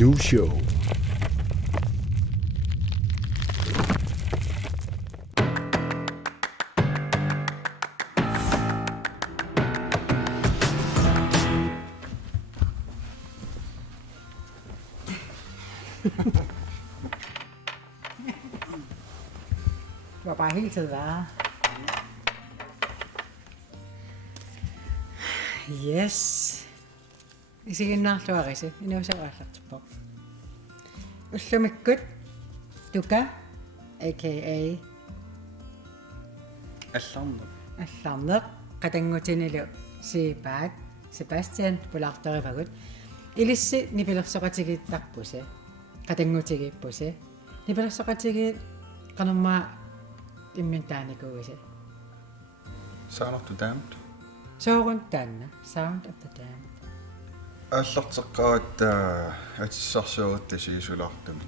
new show. Det var bare helt tiden værre. Yes. Isiginnaarlu arisi inuusaarlartupoq. Ullumikkut tuka aka алларнеq qatangutinilu siipaat Sebastian pulartorivagut ilissi nipilersoqatigiittarpusi qatangutigiippusi nipilersoqatigi qanermaa immintaanikuusi Sound of the Damned. soorun taanna Sound of the Damned аллартеққаат атиссарсуарут тасигисулаартами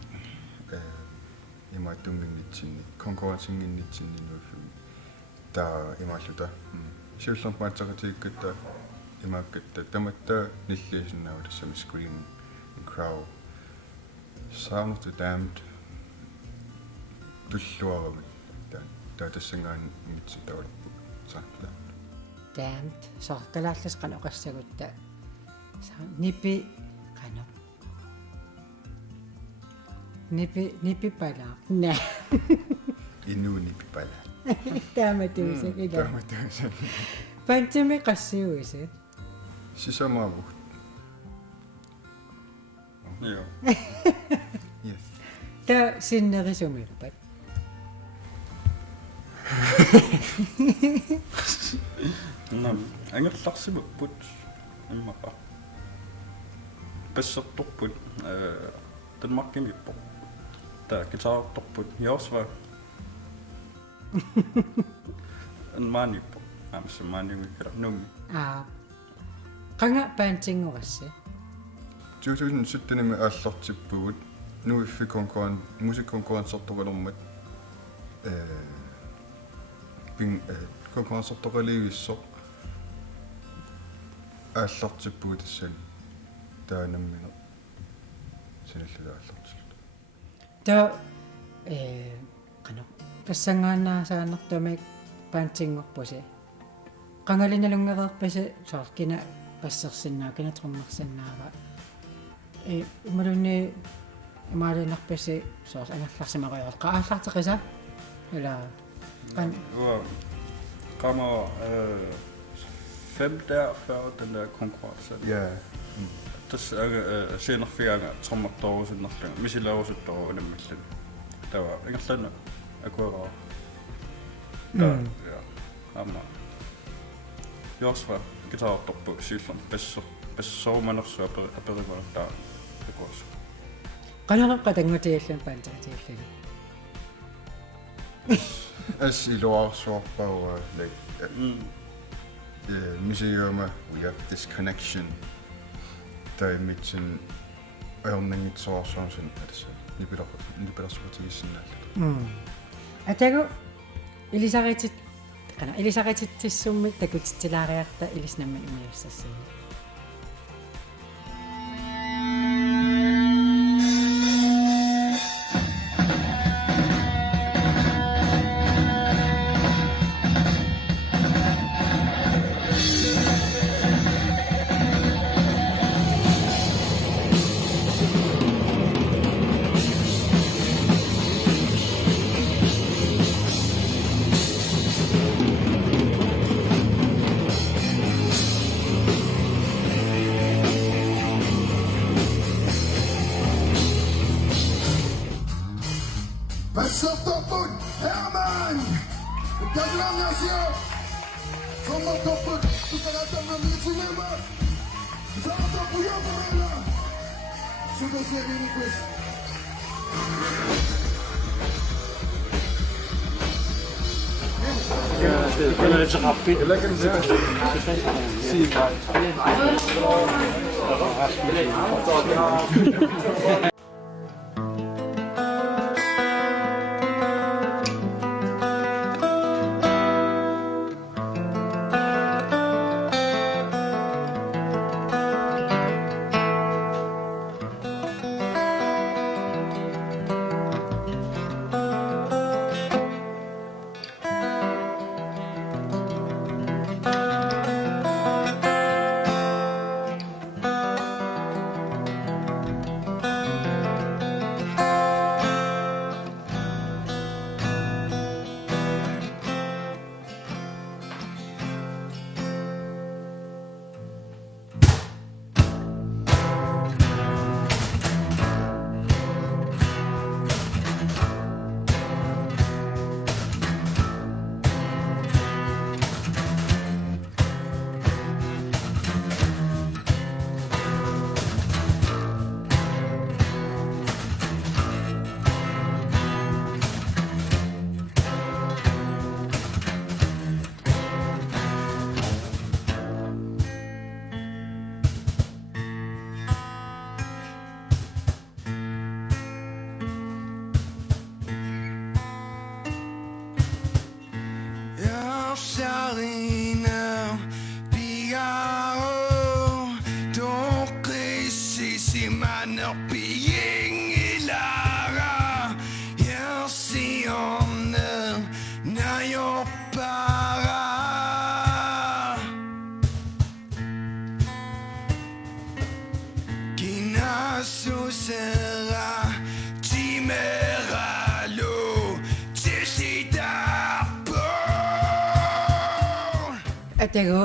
имааттунгиннитсинни конкуренсингиннитсиннинуффи таа имааллута сиуллерп маатсақатигиккутта имааккатта таматта ниллиисиннаава тассами Scream and Crow Sound of the Damned туллуарами таа тассангаан митситавалпу саатта Damned соркалааллас qanoqassagutta nipi qano nipi pala nä инуни пипала тааматуусак ила тааматаасак пантими qassiuisi сисамааву Ja. yes та синнерисумилпат Ангерларсимаппут иммапа. Пассерторпут Danmarkimippo. Таа гитаарторпут Йосва. Анманиппо. Амсманиуиккала нуми. qanga paantinngorassi 2017 ааллартиппугут нуиффи конкурен мусикконкуренсорторлэрмат пин конкуренсорторливиссо ааллартиппугут тассани таанаммина синаллула ааллартилла та qano тассангааннаасааннартумик paantinngorpusi qangalinalungereerpasi soorkina пассерсиннаа кинатернерсиннаава ималунни имаалинарпаси соорс ангерларсимариорат qaаллартеқиса ила qan Kommer 5 der før den der konkurrence. ja Der senere fjerne trommertår sådan noget. Hvis jeg laver så dår det med der var ingen sådan akkurat. Der ja. Amma. Jeg også var guitar på Sydland. Bedst så man også på bedre var der. Det går så. qanaraqatangutiallan paantatiallan as iluarsuarpaa like misiuma we have this connection taimitsin ajornangitsoarsuarsun atassa nipilersuutigissinnaallata атагу илисариtit qana ilisaritittissummi takutittilaariarta ilisnamma imiussassuuni Pessotopput, Hermann! Gratulation! Sommertopput, du kannst dann mit zu nehmen! Sommertopput, ja, Marina! So, das wäre wenig Quiz. Marina Bigaro Toqissisiman erpiing ilara Yersiorner Nayoppara Kinasusera Timeralo Tisidapol Atego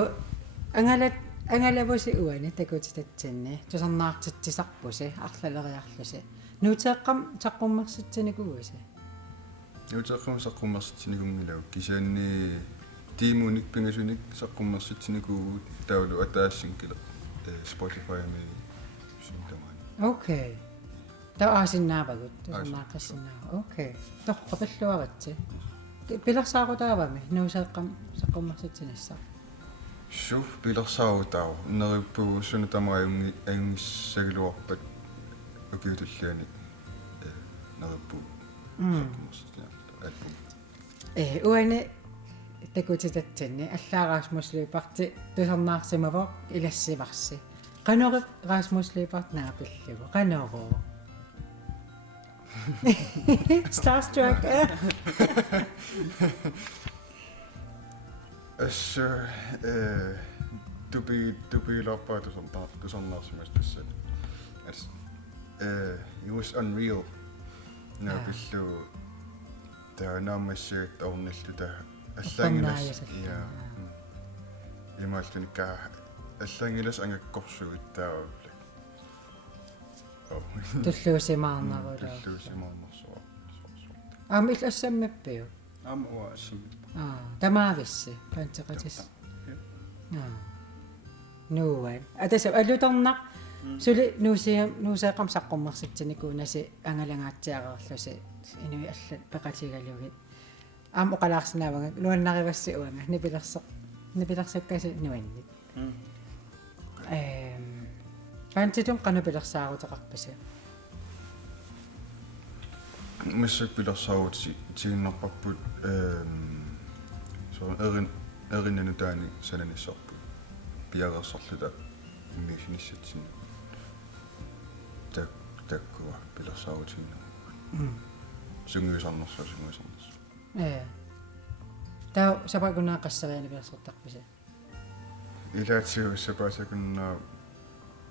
angalavosi uani takutitatsinni tusarnaartitsisarpusi арлалериарлуси нуутеэккам таққуммерситсинакугуси Nuuteqqum saqqummersitsinigummilау kisaanni tiimuunik pingasunik saqqummersitsinigugut taulu ataassinkile Spotify ами синтамаани. окей таасиннаавагут tusarnaaqassinnaава окей тоққапаллуаратси пилерсаақутаавами нуусеэккам саққуммерситсинассаа Shu pilersaautaaru nerippugu sunu tamariungi aungissagiluarpat ukiutulluani nerippu album уани такутитатсинни аллаараасмуслиипарти тусарнаарсимава илассиварси канори раасмуслиипарт наапиллугу канороо Starstruck as du lappa tusarnaarsimastassan as it was unreal naapillu taanaamassiat ornilluta аллаангилас я имаалтуникка аллаангилас ангаккорсугиттаавла туллуусимаарнарулаа туллуусимаарнерсуа аами илассаммаппиу Аама уассам. тамаависси пантеқатис нуай атаса алутернақ сули нуусеэқам саққуммерситсиникуунаси ангалангаатсиареерлуси инуи алла пеқатигалугит аама оқалаарсинаавага нуаннаривасси уанга нипилерсаккаси нуанник пантитун канапилерсаарутеқарпаси миссак пилерсаагут тигиннарпарпут so эриннэну таани сананиссарпу пиагерсарлута иммисинissatsin таккуа пилерсаагутигинна сунгуисарнерсу таа сапакунаақассариани пилерсертарписи илаатигу сапаасакуннаа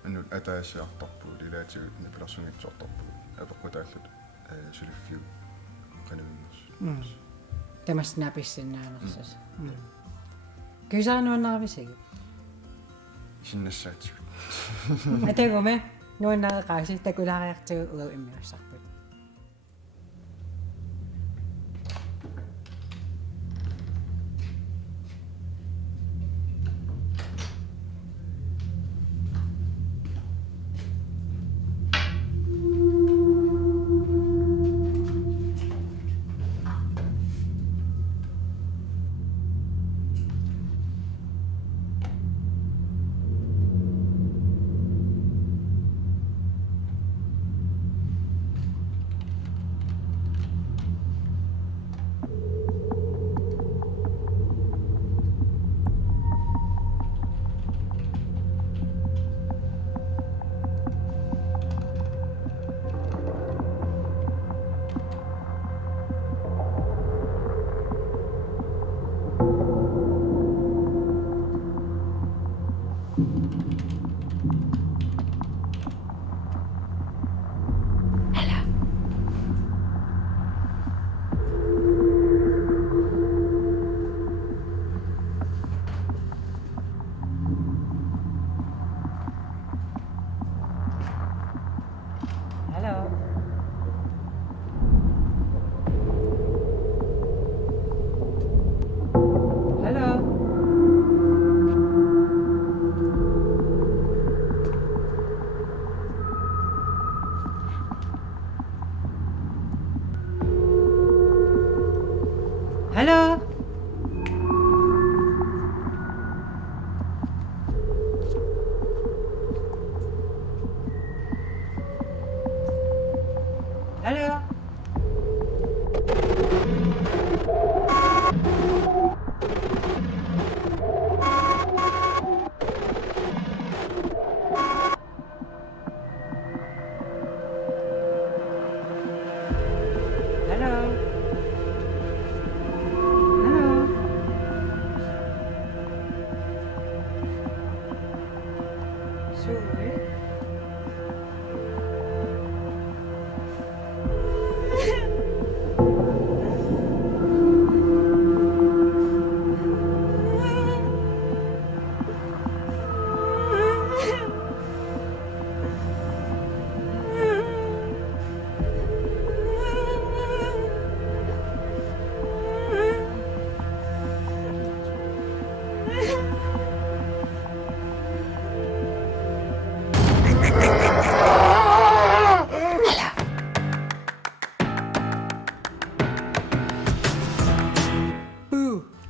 анут атаасиартарпу илаатигу нипилерсунгитсуартарпу апеққутааллут сулиффиу канавиннерс тамаснаписсиннаанерсас кисаануаннаависиги синнассаатигу атагоме нуаннаареқааси такулаариартигу угау иммиуссарпут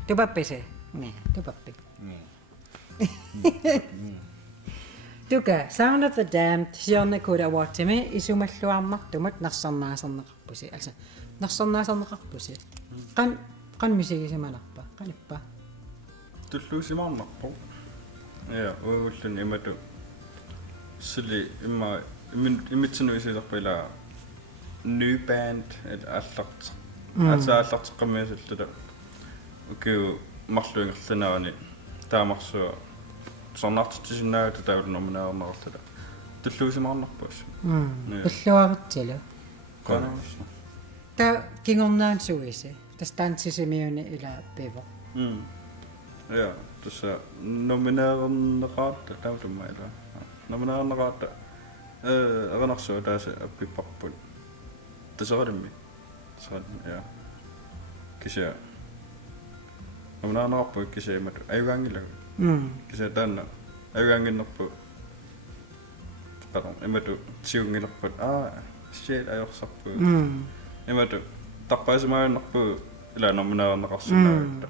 Tupapise. Nee, tupappi. Tuka, Sound of the Damned, siorna kuda awatimi, isumalluarmartumut narsarnaasarneqarpusi. Altså, narsarnaasarneqarpusi. Qan misigisimаларпа, qanippa. Tulluusimaarnarpo. Ja, uullun imatu sili imma imitsunuisilerpila new band allart. Allarteqqamiasallata. Ukiu marluingerlanaani taamarsua sornaartittisinnaagata taulunnerminaarnerlata. Tulluusimaarnarpuus. Ulluaritsilu. Qanaarsa. Ta kingornaan suisi. Tastantsisimiuni ila pivo. Ja, tuossa nominaarenneqaatta taulummaila. Nominaarenneqaatta aqanarsua taasa appipparput. Tasaradimmi. Ja. Kisia. Nominaarenneqarpu kisia imatu ayuangilagu. Kisia taanna ayuanginnerpu. Qadon imatu tiungilerput shit ayorsarpu. Imatu tappaisimaannerpu ila nominaarenneqarsunaagta.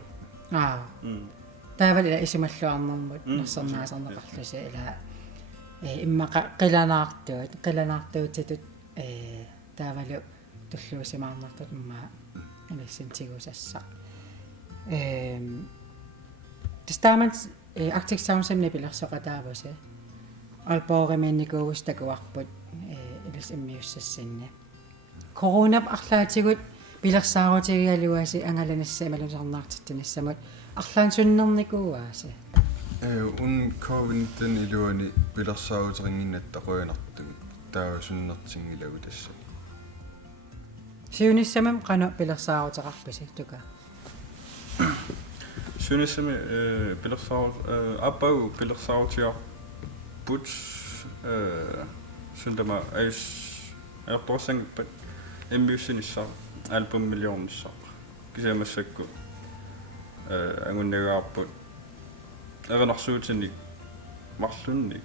Taavali ila isimalluarnermut narsarnaasarneqarlusi ila immaqa qilanaartuutitut taavalu tulluusimaarnertut imma inissintigusassa. Testaamans Arctic Soundsimni pilersoqataavusi alpooriminnikuus takuarput ilis immiussassinni. Corona арлаатигут пилерсаарутигиалуаси ангаланасса ималунсарнаартиттинissамут арлаан суннерникууааси un COVID-19 iluani pilersaaruterinnginnatta qoyanartugi taa sunnertingilagu tassa сиунissамам qanu пилерсаарутеқарписи тука Sунissami pilersaaru appau pilersaarutiar put sundama ais aertorsangippat immiussinissar album millionissar kisamassakku angunnagaarput eranarsuutinnik marlunnik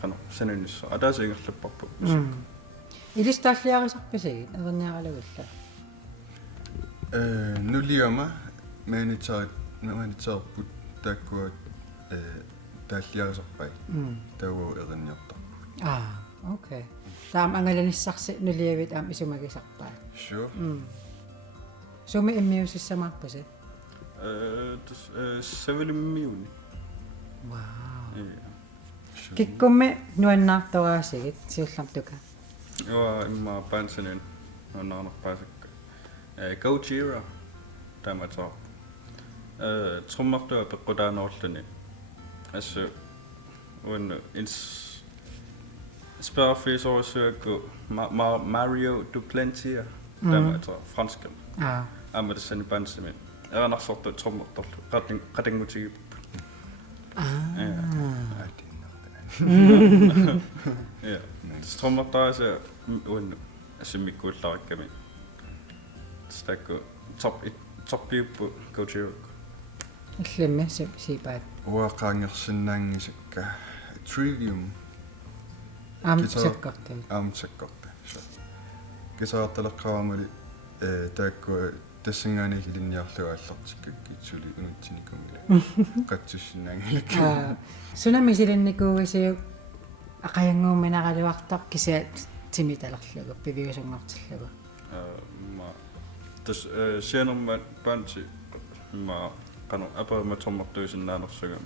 qana sanunissar ataasiingerlapparput илистааллиарисарписигит аверниаралугилла nuliama manitaarput taakkuat тааллиарисарпай тау эринниорта окей таам ангаланissarsi нулиавит аам исумагисарпаа sure суми иммиусиссамаарпаси 7 million. вау киккумми нуаннаартораасигит сиуллартука Imma Pansanen nonarnerpaasakka. Gojira tamataa. Trummartua peqqutaanerluни. Assu un Sparfisorsuakku Mario Duplantier tamataa franskan. Amadassani Pansamen. Eranarsortu trummartorlu qatingutigi. Ja. Strommartaasa un asimikkuullarikkami. Stakku top piuppu Gojira. иллимми сипаат уақаангерсиннаангисакка Trivium аамсаккартами аамсаккорта кисаарталеққарамали таакку тассингаани линниарлуга аллартиккакки сули унутсиникумила қатсуссиннаангилакка сунами силинникуугисиу ақаянгуумминаралуартар кися тимиталерлугу пивиусунгартиллугу Ma tas sienommat pansi ma qanu apamatormartuisinnaanersugam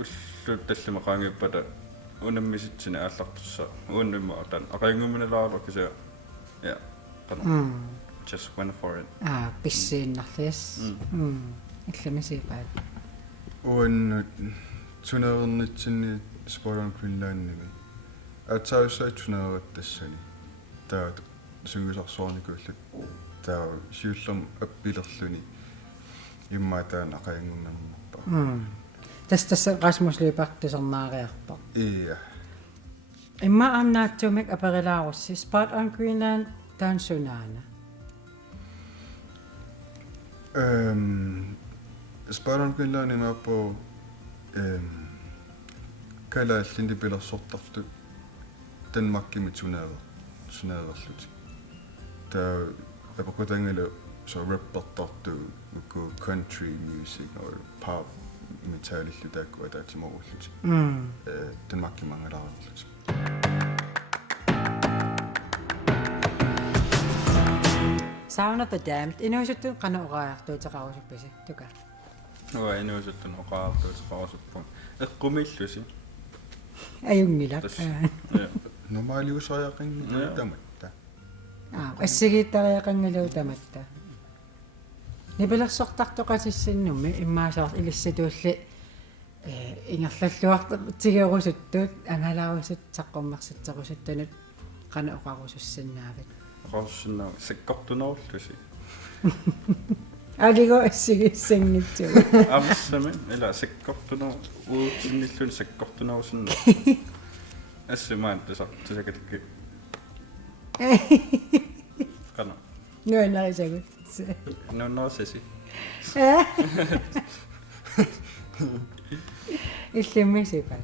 ulluttallumaqaangippata unammisitsini aallartussa uunimma atan aqayanguminalaarlu kisia ja qanu just went for it писсииннарлиас иллими сипаат уаннут тунернитсинни спорон квинлаанними атсаусаат тунераттассани таат сунгусарсуарникууллут таа сиуллерм аппилерлүни иммаатаан ақаянгуннернерпа тастасса Rasmus Løbak-тусернаариарпа ия имма аннаатсумик аперилаарусси Spot on Greenland таансунаана спорон квинлаани нааппо калааллинди пилерсортартут танмаккими тунеерлути таа апокутангала so repertoire uku country music or pop metalillu taakku ataatsimorullut tanmakkimangalaarillut Sound of the Damned inuusuttun qanaoqaartuutaqarusuppisi tuka nuа инуусуттун оqaartuutaqarusuppun эққумиллуси ajungilak normaliusariaqinni tamatta ассигииттариақангалуу таматта нипилерсортартоқатиссиннумми иммаасаар илиссатуулли ингерллуарта тигерусуттуут ангалаарусут саққуммерситсерусуттанут qanaoqarusussиннаавит ақарсинаа сиккортунеруллуси алиго ассигиссангитсу амссами ила сиккортунер уутсинниллун сиккортунерусинна ассимаан тасакалки кана нуанарисагут ноннерсаси иллиммисипа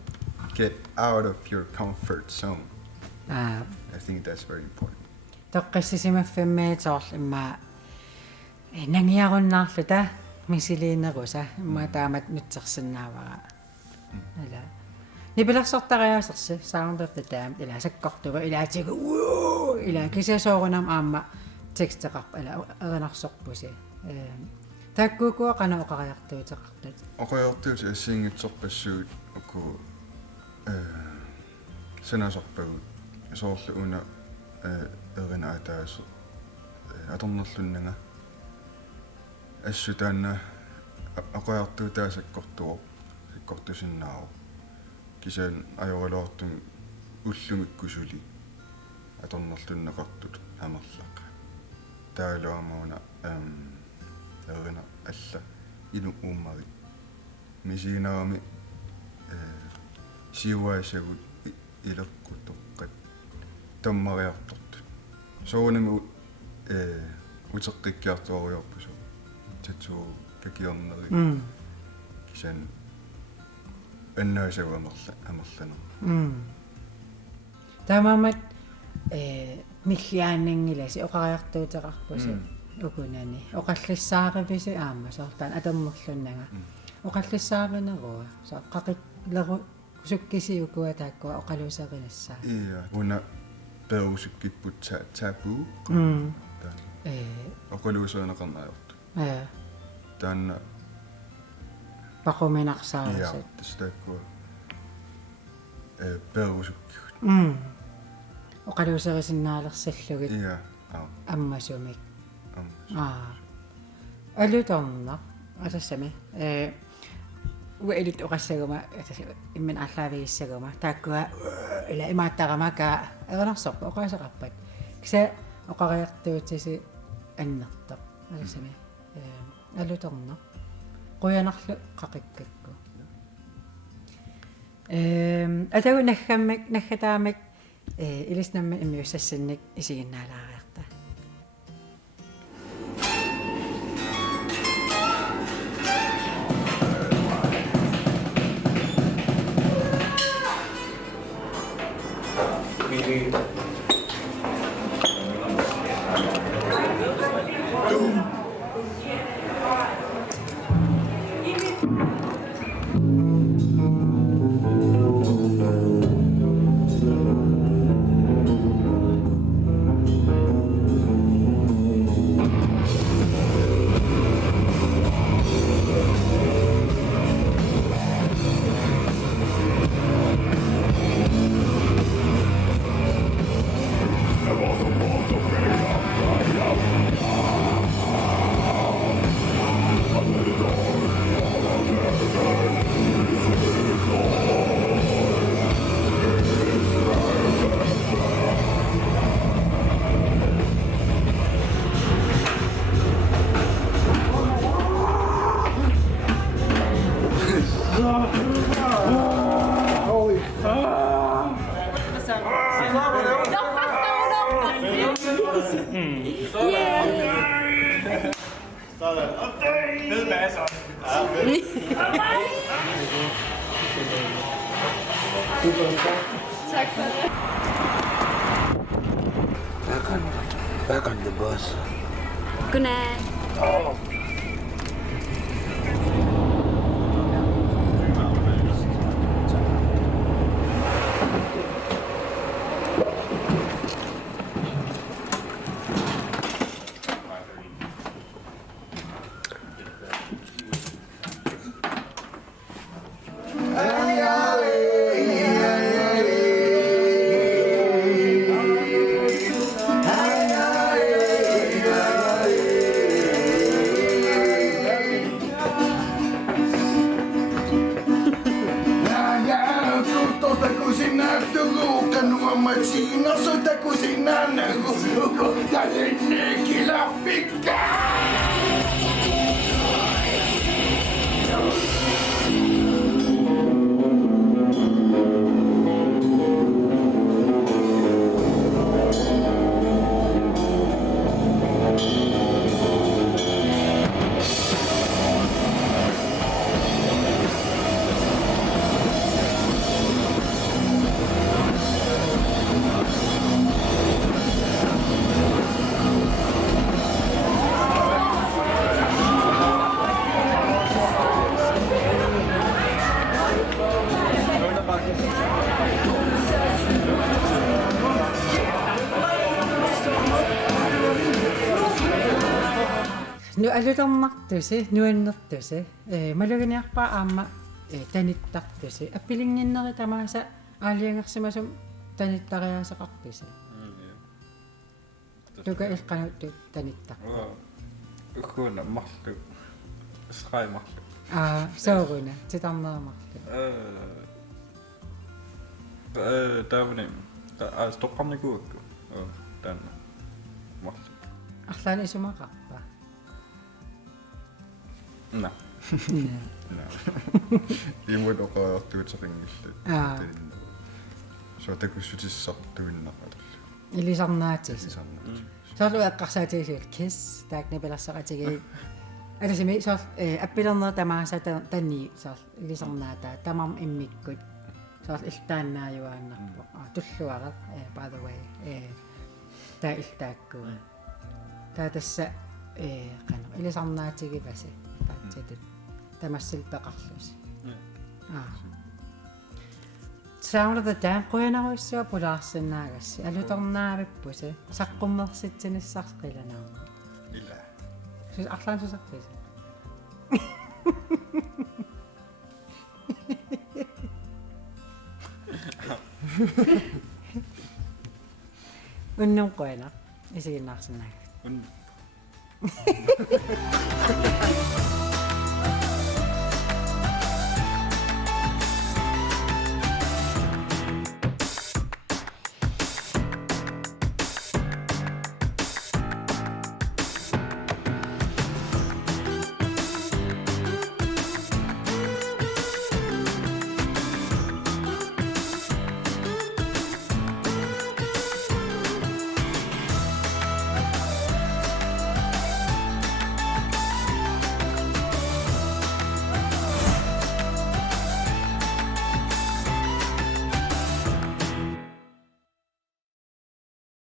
get out of your comfort zone. I think that's very important. тоққиссисимаффиммииторл имма нангиаруннаарлута мисилиинеруса имма таамат нутсерсиннаавара ала нипилерсортариасерси Sound of the Damned ила саккортуга илаатигу ила кисасоорунам аама текстеқарп ала эринарсорпуси таккукуа канаоқариартуутеқартут Oqajartuut assiingitsorpassuut uku sanasarpagut soorlu una erina ataaso atornerlunnanga assutaanna oqajartuutaasakkortuo sikkortusinnaaru kisaan ajoraloortum ullumikkusuli atornerlunneqartut hamerlaqa taaluamauna erina alla inu ummari misiinaami siuaasagut ilerkutoqqat tammariartortut soonami uteqqikkiartuoriorpusu tatsuu kakiorneri kisan annaasagu amerlana таамаамат миллиааннингиласи оқариартуутеқарпуси укунани оқаллиссаариписи аама сортаан атермерлуннага оқаллиссааринеруа саа қақиллеру суккиси укуа тааккуа оқалуусеринссаа ia una perusukkipпут tabu oqaluuserinaqarnaajortu taanna пақуминарсаарисат тастааккуа перусуккигут оқалуусерисиннаалерсаллугит ia аммасумик алуторна асассами уэлит оқассагума иммин аллаавииссагума тааккуа ила имааттарамака эрнарсорпа оқаасеқарпат киса оқариартуутиси аннертоқ асассами алуторна қуянарлу қақиккакку атагу наггаммак наггатаамак илиснамма имиуссассинник исигиннаалаариарта Back on the bus. Good night. No soy de cocinar, dale neki la fica. Nu alutornartusi nuannertusi maluginiarpaa aamma tanittartusi appilinginneri tamaasa aaliangersimasum tanittariaasaqartusi tuka ilqanut tanittar ukkuuna marlu isqaimarlu sooruna titarneemarlu taavunim stoqqarnikuukku taanna marlu арлаани сумақарпа на имуут оқаартуутеқингиллут сотакуссутиссартуиннақатуллу илисарнаатис сарнат сарлу эққарсаатигисуул кис таакнипилассақатиги аласими сар аппилернер тамааса танни сар илисарнаата тамам иммиккут сар илтааннааюааннарпо туллуарат by the way таа илтааккуа таатасса qanu ilisarnaatigivaси таатситут тамассил пеқарлуси саунада таамқуянаруиссуа пулаарсиннаагасси алуторнаавиппуси саққуммерситсиниссарқиланаама ила сус арлаансусарписи уннун қуяна исигиннаарсиннаага un